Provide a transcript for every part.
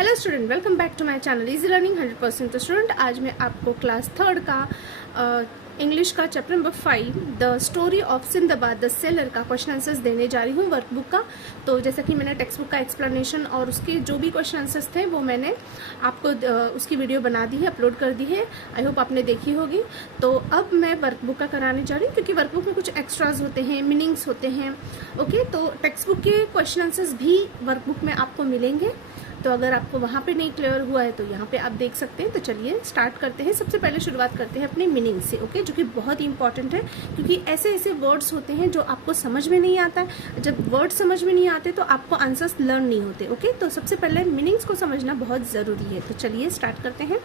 Hello student, welcome back to my channel easy learning 100%। तो student, आज मैं आपको क्लास थर्ड का इंग्लिश का chapter number 5 the story of Sindbad the sailor का क्वेश्चन आंसर्स देने जा रही हूँ वर्कबुक का। तो जैसा कि मैंने टेक्स्ट बुक का एक्सप्लेनेशन और उसके जो भी क्वेश्चन आंसर्स थे वो मैंने आपको उसकी वीडियो बना दी है, अपलोड कर दी है। आई होप आपने देखी होगी। तो अब मैं वर्कबुक का कराने जा रही हूँ क्योंकि वर्कबुक में कुछ एक्स्ट्राज होते हैं, मीनिंग्स होते हैं। ओके, तो टेक्स्ट बुक के क्वेश्चन आंसर्स भी वर्कबुक में आपको मिलेंगे। तो अगर आपको वहाँ पे नहीं क्लियर हुआ है तो यहाँ पे आप देख सकते हैं। तो चलिए स्टार्ट करते हैं। सबसे पहले शुरुआत करते हैं अपने मीनिंग से, ओके, जो कि बहुत ही इंपॉर्टेंट है क्योंकि ऐसे ऐसे वर्ड्स होते हैं जो आपको समझ में नहीं आता है। जब वर्ड समझ में नहीं आते तो आपको आंसर्स लर्न नहीं होते। ओके, तो सबसे पहले मीनिंग्स को समझना बहुत ज़रूरी है। तो चलिए स्टार्ट करते हैं।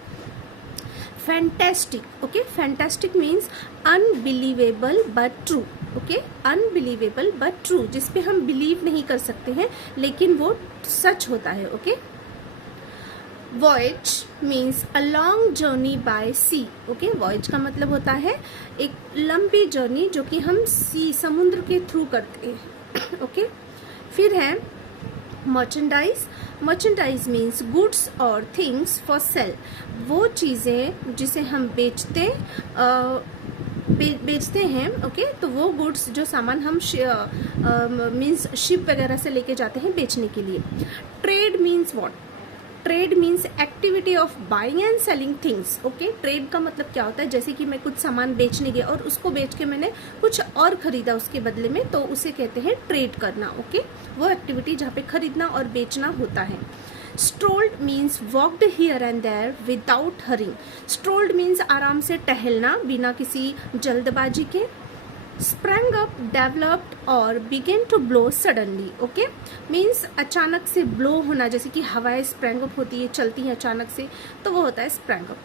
Fantastic, okay, fantastic means unbelievable but true. Okay, unbelievable but true, जिस पे हम बिलीव नहीं कर सकते हैं लेकिन वो सच होता है। Okay, voyage means a long journey by sea. Okay, voyage का मतलब होता है एक लंबी जर्नी जो कि हम समुद्र के थ्रू करते हैं। ओके, फिर है मर्चेंडाइज। मर्चेंडाइज मीन्स गुड्स और थिंग्स फॉर सेल, वो चीज़ें जिसे हम बेचते हैं। ओके, तो वो गुड्स जो सामान हम मीन्स शिप वगैरह से लेके जाते हैं बेचने के लिए। Trade means what? Trade means activity of buying and selling things. Okay, trade का मतलब क्या होता है? जैसे कि मैं कुछ सामान बेचने गया और उसको बेच के मैंने कुछ और खरीदा उसके बदले में, तो उसे कहते हैं ट्रेड करना। ओके, वो एक्टिविटी जहाँ पे खरीदना और बेचना होता है। Strolled means walked here and there without hurrying. Strolled means आराम से टहलना बिना किसी जल्दबाजी के। Sprang up, developed or began to blow suddenly. Okay, means अचानक से ब्लो होना, जैसे कि हवाएं स्प्रैंग अप होती है, चलती हैं अचानक से, तो वो होता है sprang up.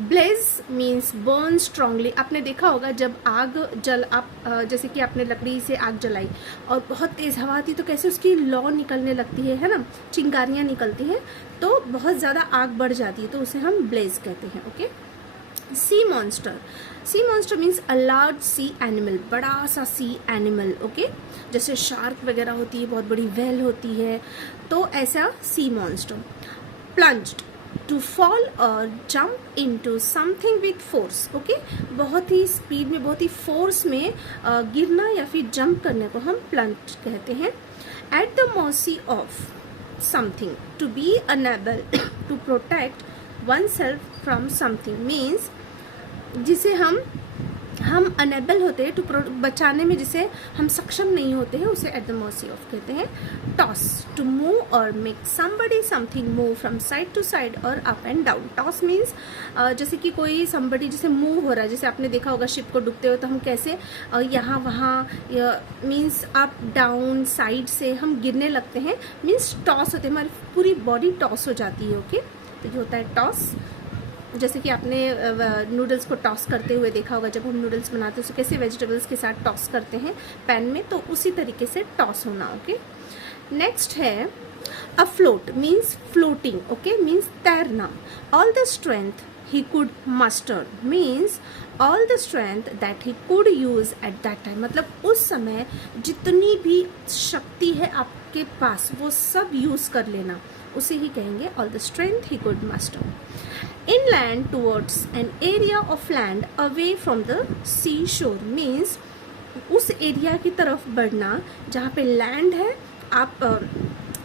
Blaze means burn strongly. आपने देखा होगा जब जैसे कि आपने लकड़ी से आग जलाई और बहुत तेज़ हवा आती तो कैसे उसकी लौ निकलने लगती है ना, चिंगारियाँ निकलती हैं, तो बहुत ज़्यादा आग बढ़ जाती है, तो उसे हम ब्लेज कहते हैं। Okay, sea monster. Sea monster means a large sea animal, बड़ा सा सी एनिमल। ओके, जैसे शार्क वगैरह होती है, बहुत बड़ी व्हेल होती है, तो ऐसा sea monster. Plunged, to fall or jump into something with force. Okay, बहुत ही स्पीड में, बहुत ही फोर्स में गिरना या फिर जंप करने को हम प्लंज कहते हैं। At the mercy of something, to be unable to protect oneself from something means जिसे हम अनेबल होते हैं टू बचाने में, जिसे हम सक्षम नहीं होते हैं, उसे एट द मर्सी ऑफ कहते हैं। Toss, to move or make somebody something move from side to side or up and down. Toss means जैसे कि कोई समबडी जैसे मूव हो रहा है, जैसे आपने देखा होगा शिप को डूबते हुए, तो हम कैसे यहाँ वहाँ मीन्स अप डाउन साइड से हम गिरने लगते हैं, मीन्स टॉस होते हैं, हमारी पूरी बॉडी टॉस हो जाती है। ओके, तो ये होता है टॉस। जैसे कि आपने नूडल्स को टॉस करते हुए देखा होगा, जब हम नूडल्स बनाते हैं तो कैसे वेजिटेबल्स के साथ टॉस करते हैं पैन में, तो उसी तरीके से टॉस होना। ओके, नेक्स्ट है afloat means floating. Okay, means तैरना। All the strength he could muster means all the strength that he could use at that time, मतलब उस समय जितनी भी शक्ति है आपके पास वो सब यूज कर लेना, उसे ही कहेंगे all the strength he could muster. Inland towards an area of land away from the seashore means उस एरिया की तरफ बढ़ना जहाँ पे लैंड है। आप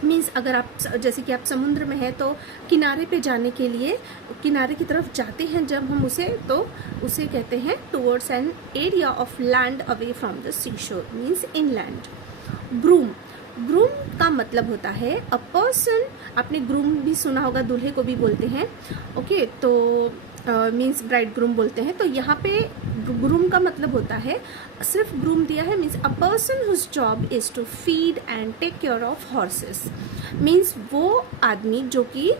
मीन्स अगर आप जैसे कि आप समुद्र में हैं तो किनारे पे जाने के लिए किनारे की तरफ जाते हैं जब हम उसे, तो उसे कहते हैं towards an area of land away from the seashore means inland. Groom, groom का मतलब होता है अ पर्सन। आपने ग्रूम भी सुना होगा, दूल्हे को भी बोलते हैं। ओके, तो मीन्स ब्राइड ग्रूम बोलते हैं। तो यहाँ पे ग्रूम का मतलब होता है, सिर्फ ग्रूम दिया है, means a person whose job is to feed and take care of horses. Means वो आदमी जो कि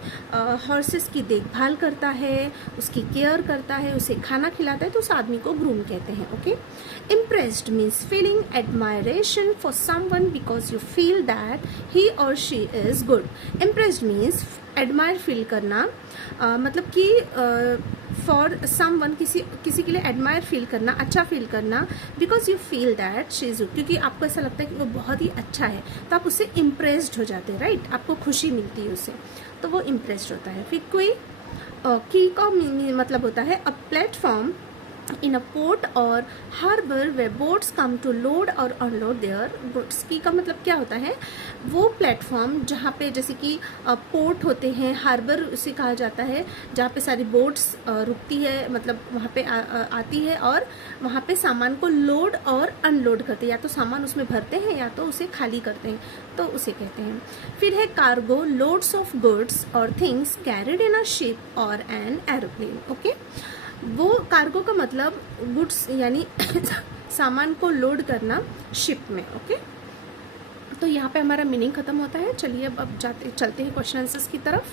हॉर्सेस की देखभाल करता है, उसकी केयर करता है, उसे खाना खिलाता है, तो उस आदमी को ग्रूम कहते हैं। Okay, impressed means feeling admiration for someone because you feel that he or she is good. Impressed means admire feel करना, मतलब कि फॉर समवन किसी के लिए एडमायर फील करना, अच्छा फील करना, because you feel that she is good, क्योंकि आपको ऐसा लगता है कि वो बहुत ही अच्छा है, तो आप उससे इम्प्रेस्ड हो जाते हैं, राइट, आपको खुशी मिलती है उससे। तो वो इम्प्रेस्ड होता है। फिर क्वी का मतलब होता है a platform in a port or harbour where boats come to load और अनलोड देयर गुड्स। की का मतलब क्या होता है, वो प्लेटफॉर्म जहाँ पे जैसे कि पोर्ट होते हैं, हार्बर उसे कहा जाता है, जहाँ पे सारी बोट्स रुकती है, मतलब वहाँ पे आती है और वहाँ पे सामान को लोड और अनलोड करते हैं, या तो सामान उसमें भरते हैं या तो उसे खाली करते हैं, तो उसे कहते हैं। फिर है कार्गो, लोड्स ऑफ गुड्स और things carried in a ship और एन एरोप्लेन। ओके, वो कार्गो का मतलब गुड्स यानी सामान को लोड करना शिप में। ओके, तो यहाँ पे हमारा मीनिंग खत्म होता है। चलिए अब चलते हैं क्वेश्चन आंसर्स की तरफ।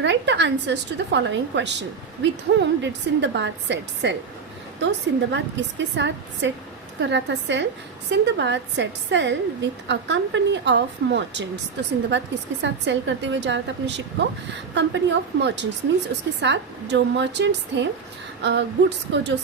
Write the answers to the following question. With whom did Sindbad set sail. तो सिंदबाद किसके साथ सेट कर रहा था sail? Sindbad set sail with a company of merchants. तो सिंदबाद किसके साथ सेल करते हुए जा रहा था अपने शिप को? कंपनी ऑफ मर्चेंट्स मीन्स उसके साथ जो मर्चेंट्स थे, गुड्स को जो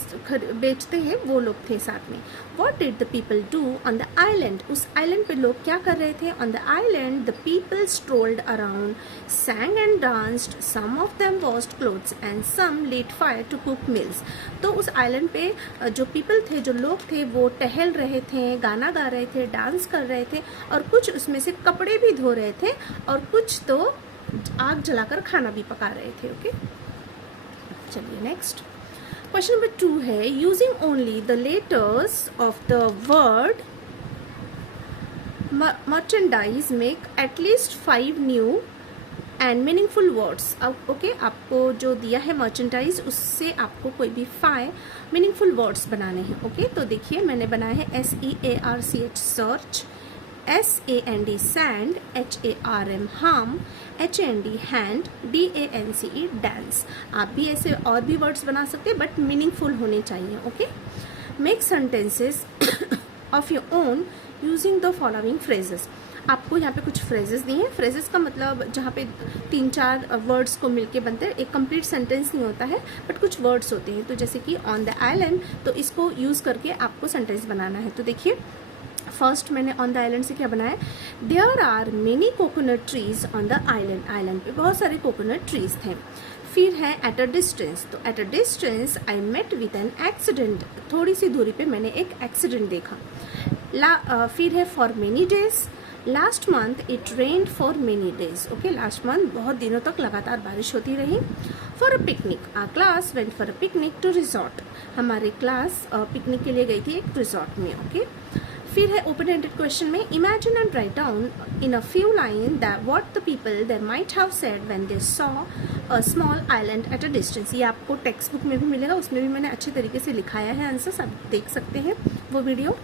बेचते हैं वो लोग थे साथ में। What did the people do on the island. उस आइलैंड पे लोग क्या कर रहे थे? On the island the people strolled around, sang and danced, some of them washed clothes and some lit fire to cook meals। तो उस island पे जो पीपल थे, जो लोग थे, वो टहल रहे थे, गाना गा रहे थे, डांस कर रहे थे और कुछ उसमें से कपड़े भी धो रहे थे और कुछ तो आग जलाकर खाना भी पका रहे थे। ओके, चलिए नेक्स्ट क्वेश्चन नंबर 2 है using only the letters of the word merchandise make at least 5 new and meaningful words. अब ओके, आपको जो दिया है मर्चेंडाइज, उससे आपको कोई भी 5 मीनिंगफुल वर्ड्स बनाने हैं। ओके, तो देखिए मैंने बनाया है SEARCH search, SAND sand, HARM harm, HAND hand, DANCE dance. आप भी ऐसे और भी वर्ड्स बना सकते हैं बट मीनिंगफुल होने चाहिए। Okay, make sentences of your own using the following phrases. आपको यहाँ पे कुछ फ्रेजेस दिए हैं। फ्रेजेस का मतलब जहाँ पे 3-4 वर्ड्स को मिलके बनते हैं, एक कंप्लीट सेंटेंस नहीं होता है बट कुछ वर्ड्स होते हैं। तो जैसे कि ऑन द आइलैंड, तो इसको यूज़ करके आपको सेंटेंस बनाना है। तो देखिए फर्स्ट मैंने ऑन द आइलैंड से क्या बनाया, there are many coconut trees on the island. Island पे बहुत सारे कोकोनट ट्रीज थे। फिर है एट अ डिस्टेंस, तो at a distance I met with an accident. थोड़ी सी दूरी पे मैंने एक एक्सीडेंट देखा। फिर है for many days, last month it rained for many days. Okay, last month बहुत दिनों तक लगातार बारिश होती रही। For a picnic, our class went for a picnic to resort. हमारी क्लास पिकनिक के लिए गई थी एक रिजॉर्ट में। ओके, फिर है ओपन एंडेड क्वेश्चन में imagine and write down in a few line that what the people there might have said when they saw a small island at a distance. ये आपको टेक्स्ट बुक में भी मिलेगा, उसमें भी मैंने अच्छे तरीके से लिखाया है आंसर्स, आप देख सकते हैं वो वीडियो।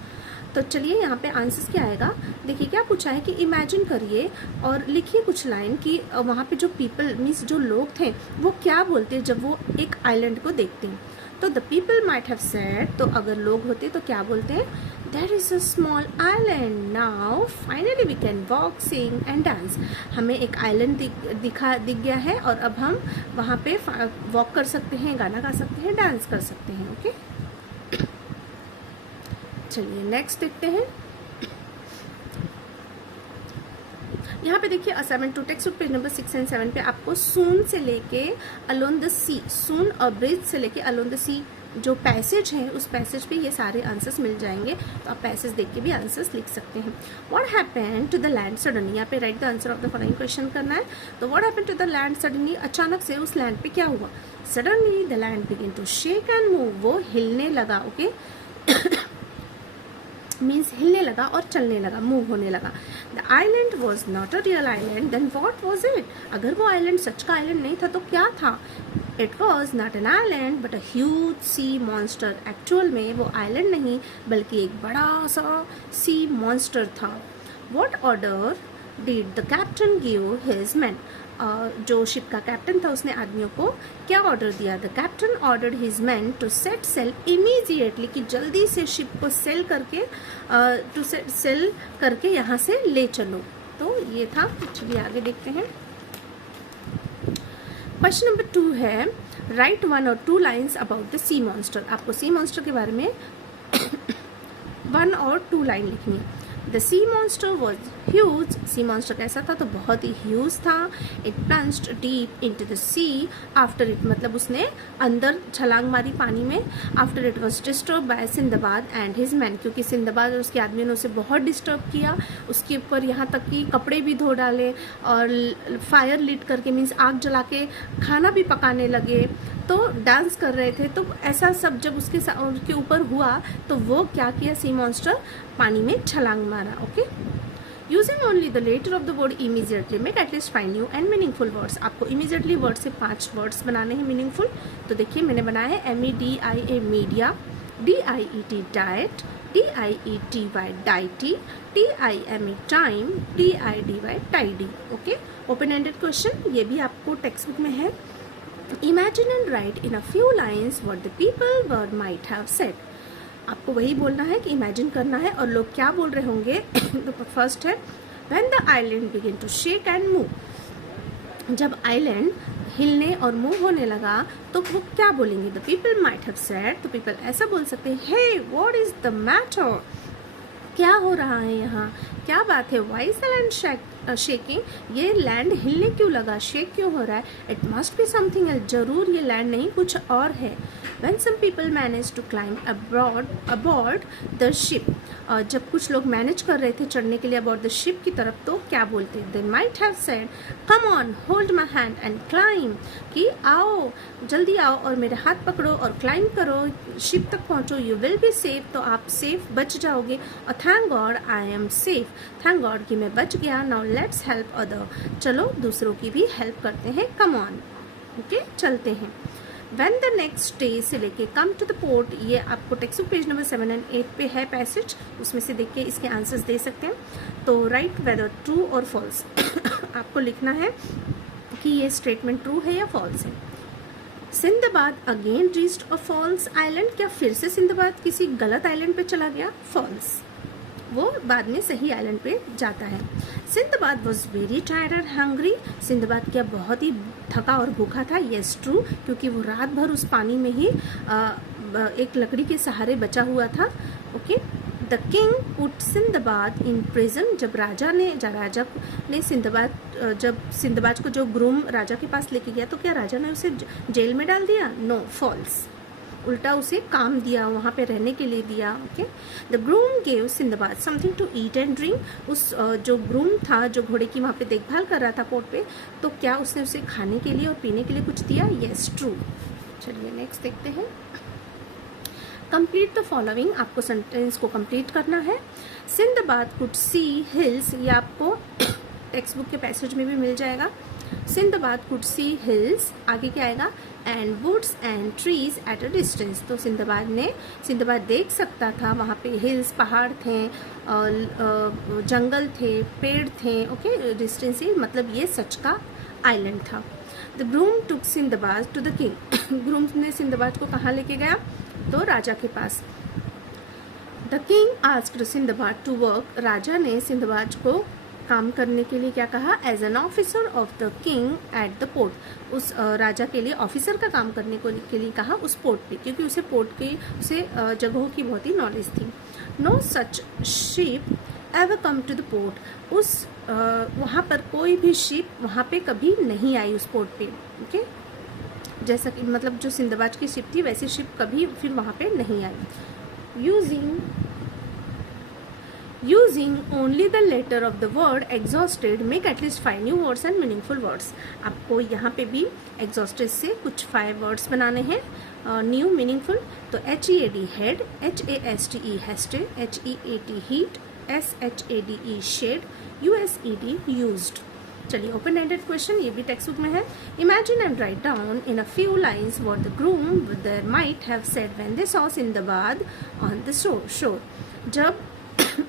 तो चलिए यहाँ पे आंसर्स क्या आएगा, देखिए क्या पूछा है कि इमेजिन करिए और लिखिए कुछ लाइन कि वहाँ पे जो पीपल मीन्स जो लोग थे वो क्या बोलते हैं जब वो एक आइलैंड को देखते हैं। तो the people might have said, तो अगर लोग होते तो क्या बोलते हैं, there is a small island now finally we can walk, sing and dance. हमें एक आइलैंड दिख गया है और अब हम वहाँ पे वॉक कर सकते हैं, गाना गा सकते हैं, डांस कर सकते हैं। ओके, चलिए नेक्स्ट देखते हैं। यहाँ पे देखिए assignment 2 text book page number 6 और 7 पे आपको सून से लेके अलोन द सी, सून और ब्रिज से लेके अलोन द सी जो पैसेज है उस पैसेज पे ये सारे आंसर्स मिल जाएंगे। तो आप पैसेज देख के भी आंसर्स लिख सकते हैं। What happened to the land suddenly, यहाँ पे write the answer of the following question करना है। तो what happened to the land suddenly, अचानक से उस लैंड पे क्या हुआ। Suddenly the land begin to shake and move, वो हिलने लगा। ओके मीन्स हिलने लगा और चलने लगा, मूव होने लगा। The island was not a real island, then what was it. अगर वो आइलैंड सच का आइलैंड नहीं था तो क्या था। It was not an island but a huge sea monster. Actual में वो आइलैंड नहीं बल्कि एक बड़ा सा सी मॉन्स्टर था। What order did the captain give his man, जो शिप का कैप्टन था उसने आदमियों को क्या ऑर्डर दिया। The captain ordered his man to set sail immediately, कि जल्दी से शिप को सेल करके यहाँ से ले चलो। तो ये था। चलिए आगे देखते हैं। क्वेश्चन नंबर 2 है राइट 1 और 2 lines about the sea monster. आपको सी मॉन्स्टर के बारे में 1 और 2 लाइन लिखनी है। The sea monster was huge, sea monster कैसा था, तो बहुत ही ह्यूज था। It plunged deep into the sea after it, मतलब उसने अंदर छलांग मारी पानी में। After it was disturb by Sindbad and his man, क्योंकि सिंदबाद और उसके आदमी ने उसे बहुत डिस्टर्ब किया, उसके ऊपर यहाँ तक कि कपड़े भी धो डाले और फायर लिट करके मीन्स आग जला के खाना भी पकाने लगे, तो डांस कर रहे थे। तो ऐसा सब जब उसके ऊपर हुआ तो वो क्या किया, सी मॉन्स्टर पानी में छलांग मारा। Okay, using only the letter of the word immediately make at least 5 new and meaningful words. आपको इमीजिएटली वर्ड से 5 वर्ड्स बनाने हैं मीनिंगफुल। तो देखिए मैंने बनाया है MEDIA media, DIET diet, DIETY deity, TIME time, TIDY tidy. Okay, open ended question, ये भी आपको टेक्स्ट बुक में है। Imagine and write in a few lines what the people word might have said. आपको वही बोलना है कि इमेजिन करना है और लोग क्या बोल रहे होंगे। तो फर्स्ट है when the island begin to shake and move, जब आइलैंड हिलने और मूव होने लगा तो वो क्या बोलेंगे, the people might have said, तो people ऐसा बोल सकते हैं hey what is the matter, क्या हो रहा है यहाँ, क्या बात है, why is the land shaking, ये लैंड हिलने क्यों लगा, शेक क्यों हो रहा है, it must be something else, जरूर ये लैंड नहीं कुछ और है। When some people managed to climb aboard the ship, जब कुछ लोग मैनेज कर रहे थे चढ़ने के लिए aboard the ship की तरफ, तो क्या बोलते, they might have said come on hold my hand and climb, कि आओ जल्दी आओ और मेरे हाथ पकड़ो और क्लाइंब करो, शिप तक पहुँचो, you will be safe, तो आप सेफ बच जाओगे, और thank God I am safe, thank God कि मैं बच गया, now let's help other, चलो दूसरों की भी हेल्प करते हैं, come on, ओके चलते हैं। When the next day से लेके come to the port, ये आपको टेक्स्ट बुक पेज नंबर 7 और 8 पे है पैसेज, उसमें से देख के इसके आंसर्स दे सकते हैं। तो राइट वेदर ट्रू और फॉल्स आपको लिखना है कि ये स्टेटमेंट ट्रू है या फॉल्स है। Sindbad again reached a false island, क्या फिर से सिंदबाद किसी गलत आइलैंड पे चला गया, फॉल्स, वो बाद में सही आइलैंड पे जाता है। Sinbad was very tired and hungry, Sinbad क्या बहुत ही थका और भूखा था, येस ट्रू, क्योंकि वो रात भर उस पानी में ही एक लकड़ी के सहारे बचा हुआ था। Okay, the king put Sinbad in prison, जब राजा ने सिंदबाद को जो ग्रूम राजा के पास लेके गया तो क्या राजा ने उसे जेल में डाल दिया, नो फॉल्स, उल्टा उसे काम दिया, वहाँ पे रहने के लिए दिया। Okay, the groom gave Sindbad something to eat and drink, उस जो ग्रूम था जो घोड़े की वहाँ पे देखभाल कर रहा था पोर्ट पे, तो क्या उसने उसे खाने के लिए और पीने के लिए कुछ दिया, येस ट्रू। चलिए नेक्स्ट देखते हैं। कंप्लीट द फॉलोइंग, आपको सेंटेंस को कंप्लीट करना है। सिंदबाद कुड सी हिल्स, ये आपको टेक्स्ट बुक के पैसेज में भी मिल जाएगा। सिंदबाद कुड सी हिल्स, आगे क्या आएगा, and woods and trees at a distance, तो सिंदबाद देख सकता था वहाँ पे हिल्स, पहाड़ थे, जंगल थे, पेड़ थे। ओके, डिस्टेंस से मतलब ये सच का आइलैंड था। The groom took Sindbad to the king, groom ने सिंदबाद को कहाँ लेके गया, तो राजा के पास। The king asked Sindbad to work, राजा ने सिंदबाद को काम करने के लिए क्या कहा, as an officer of the king at the port, उस राजा के लिए ऑफिसर का काम करने के लिए कहा उस पोर्ट पे, क्योंकि उसे पोर्ट की जगहों की बहुत ही नॉलेज थी। No such ship ever come to the port, उस वहाँ पर कोई भी शिप वहाँ पे कभी नहीं आई उस पोर्ट पे। ओके, जैसा कि मतलब जो सिंदबाद की शिप थी वैसी शिप कभी फिर वहाँ पे नहीं आई। Using only the letter of the word exhausted make at least 5 new words and meaningful words, आपको यहाँ पे भी एग्जॉस्टेड से कुछ 5 वर्ड्स बनाने हैं न्यू मीनिंगफुल। तो HEAD head, HASTE hasted, HEAT heat, SHADE shade, USED used. चलिए ओपन एंडेड क्वेश्चन, ये भी टेक्स्ट बुक में है। Imagine and write down in a few lines what the groom there might have said when they saw Sindbad on the shore, जब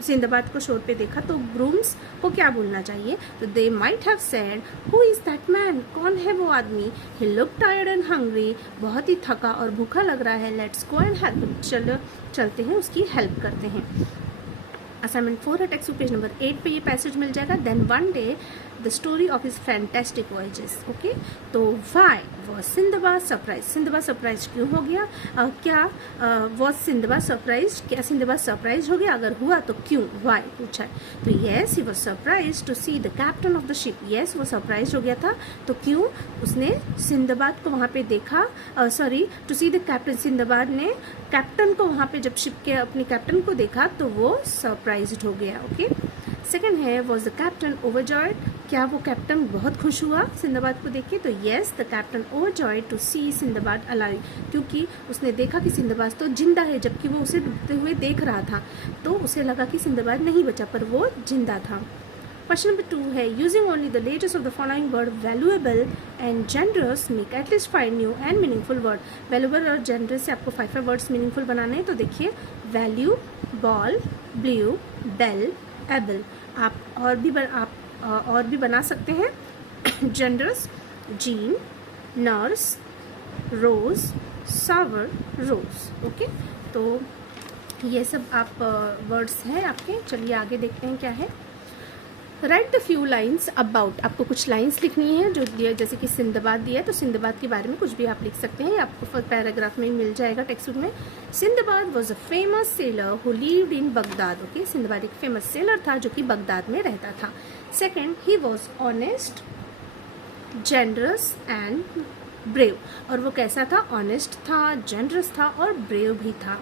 Sinbad को शोर पे देखा तो ग्रूम्स को क्या बोलना चाहिए, तो they might have said who is that man, कौन है वो आदमी, ही लुक टायर्ड एंड हंग्री, बहुत ही थका और भूखा लग रहा है, लेट्स गो एंड हेल्प, चलो चलते हैं उसकी हेल्प करते हैं। असाइनमेंट 4 है टेक्स्ट बुक पेज नंबर 8 पे ये पैसेज मिल जाएगा। Then one day the story of his fantastic voyages. Okay, तो why was Sindbad surprise, Sindbad surprise क्यों हो गया, क्या वॉज सिंदबाद सरप्राइज, क्या सिंदबाद सरप्राइज हो गया, अगर हुआ तो क्यों, वाई पूछा है। तो yes he was surprise to see the captain of the ship, yes वो सरप्राइज हो गया था, तो क्यों, उसने सिंदबाद को वहाँ पे देखा, sorry to see the captain, Sindbad ने कैप्टन को वहाँ पे जब शिप के अपने कैप्टन को देखा तो वो सरप्राइज्ड हो गया। ओके, सेकंड है वॉज द कैप्टन ओवरजॉयड, क्या वो कैप्टन बहुत खुश हुआ सिंदबाद को देख के, तो yes the captain overjoyed to see Sindbad alive, क्योंकि उसने देखा कि सिंदबाद तो जिंदा है, जबकि वो उसे डूबते हुए देख रहा था, तो उसे लगा कि सिंदबाद नहीं बचा पर वो जिंदा था। क्वेश्चन नंबर 2 है using only the latest of the following word valuable and generous make at least 5 new and meaningful word. Valuable और जेनरस से आपको 5 वर्ड्स मीनिंगफुल बनाने हैं, तो देखिए value, ball, blue, bell, able, आप और भी बना सकते हैं generous, gene, nurse, rose, sour, rose. Okay, तो ये सब आप वर्ड्स हैं आपके। चलिए आगे देखते हैं क्या है। Right the few lines about, आपको कुछ लाइन्स लिखनी है जो दिया, जैसे कि सिंदबाद दिया है तो सिंदबाद के बारे में कुछ भी आप लिख सकते हैं, आपको पैराग्राफ में मिल जाएगा टेक्स्ट बुक में। Sinbad was a famous seller who lived in Baghdad. Okay, Sinbad एक फेमस सेलर था जो कि बगदाद में रहता था। Second, he was honest, generous and brave, और वो कैसा था, ऑनेस्ट था, जेनरस था और ब्रेव भी था।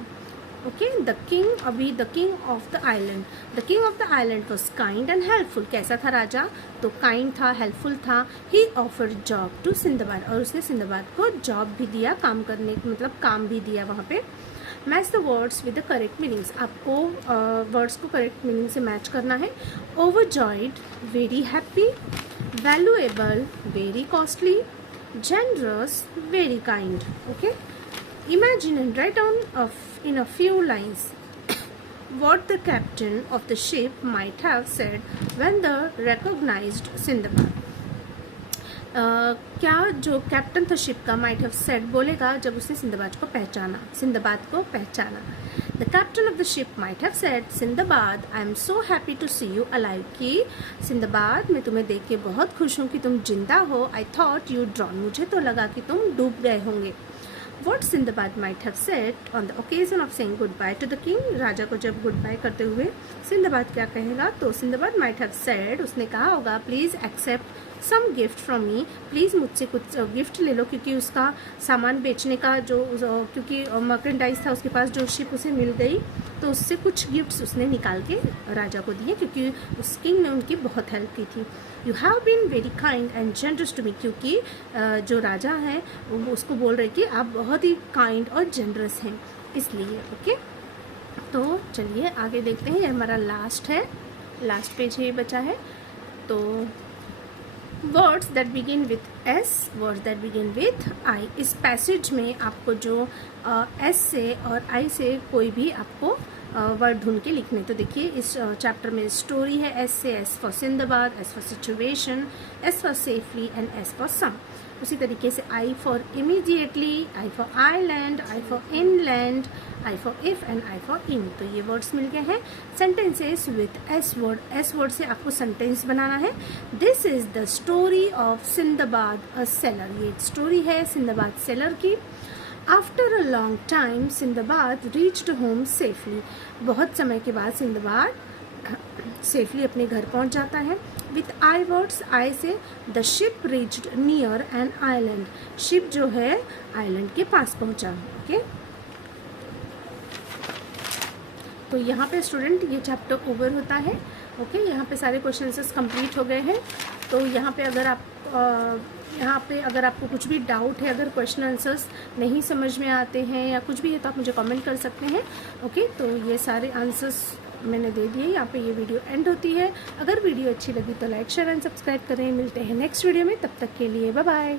ओके, द किंग, अभी the king of the island, the king of the island was kind and helpful, कैसा था राजा, तो काइंड था, हेल्पफुल था। ही ऑफर जॉब टू सिंदबाद, और उसने सिंदबाद को जॉब भी दिया, काम करने, मतलब काम भी दिया वहाँ पे। Match the words with the correct meanings, आपको वर्ड्स को करेक्ट मीनिंग से मैच करना है। Overjoyed, very happy, valuable, very costly, generous, very kind. Okay, imagine and write down in a few lines what the captain of the ship might have said when the recognized Sindbad. क्या जो captain था ship का might have said बोलेगा जब उसने Sindbad को पहचाना। The captain of the ship might have said Sindbad I am so happy to see you alive, कि सिंदबाद मैं तुम्हें देख के बहुत खुश हूँ कि तुम जिंदा हो। आई थॉट यू ड्रॉन, मुझे तो लगा कि तुम डूब गए होंगे। What Sindbad might have said on the occasion of saying goodbye to the king, राजा को जब गुड बाय करते हुए सिंदबाद क्या कहेगा, तो सिंदबाद might have said, उसने कहा होगा please accept some gift from me, please मुझसे कुछ गिफ्ट ले लो, क्योंकि उसका सामान बेचने का जो, क्योंकि मर्केंडाइज था उसके पास, जो शिप उसे मिल गई तो उससे कुछ गिफ्ट्स उसने निकाल के राजा को दिए, क्योंकि उस किंग ने उनकी बहुत हेल्प की थी। You have been very kind and generous to me, क्योंकि जो राजा है वो उसको बोल रहे कि आप बहुत ही काइंड और जेनरस हैं, इसलिए। ओके, तो चलिए आगे देखते हैं, ये हमारा लास्ट पेज है, ये बचा है। तो words that begin with S, words that begin with I, इस पैसेज में आपको जो एस से और आई से कोई भी आपको वर्ड ढूंढ के लिखने। तो देखिए इस चैप्टर में स्टोरी है, एस से S for Sindbad, S for situation, S for safely and S for some. उसी तरीके से I for immediately, I for island, I for inland, I for if and I for in. तो ये words मिल गए हैं। Sentences with S word, S word से आपको सेंटेंस बनाना है। This is the story of Sindbad a sailor, ये स्टोरी है सिंदबाद सेलर की। After a long time Sinbad reached home safely, बहुत समय के बाद सिंदबाद सेफली अपने घर पहुंच जाता है। विथ आई वर्ड्स, आई से the ship reached near an island, ship जो है आइलैंड के पास पहुंचा। ओके, तो यहाँ पे स्टूडेंट ये चैप्टर ओवर होता है। ओके, यहाँ पे सारे क्वेश्चन आंसर्स कंप्लीट हो गए हैं। तो यहाँ पे अगर आपको कुछ भी डाउट है, अगर क्वेश्चन आंसर्स नहीं समझ में आते हैं या कुछ भी है, तो आप मुझे कमेंट कर सकते हैं। ओके, तो ये सारे आंसर्स मैंने दे दिए। यहाँ पे ये वीडियो एंड होती है। अगर वीडियो अच्छी लगी तो लाइक, शेयर एंड सब्सक्राइब करें। मिलते हैं नेक्स्ट वीडियो में, तब तक के लिए बाय बाय।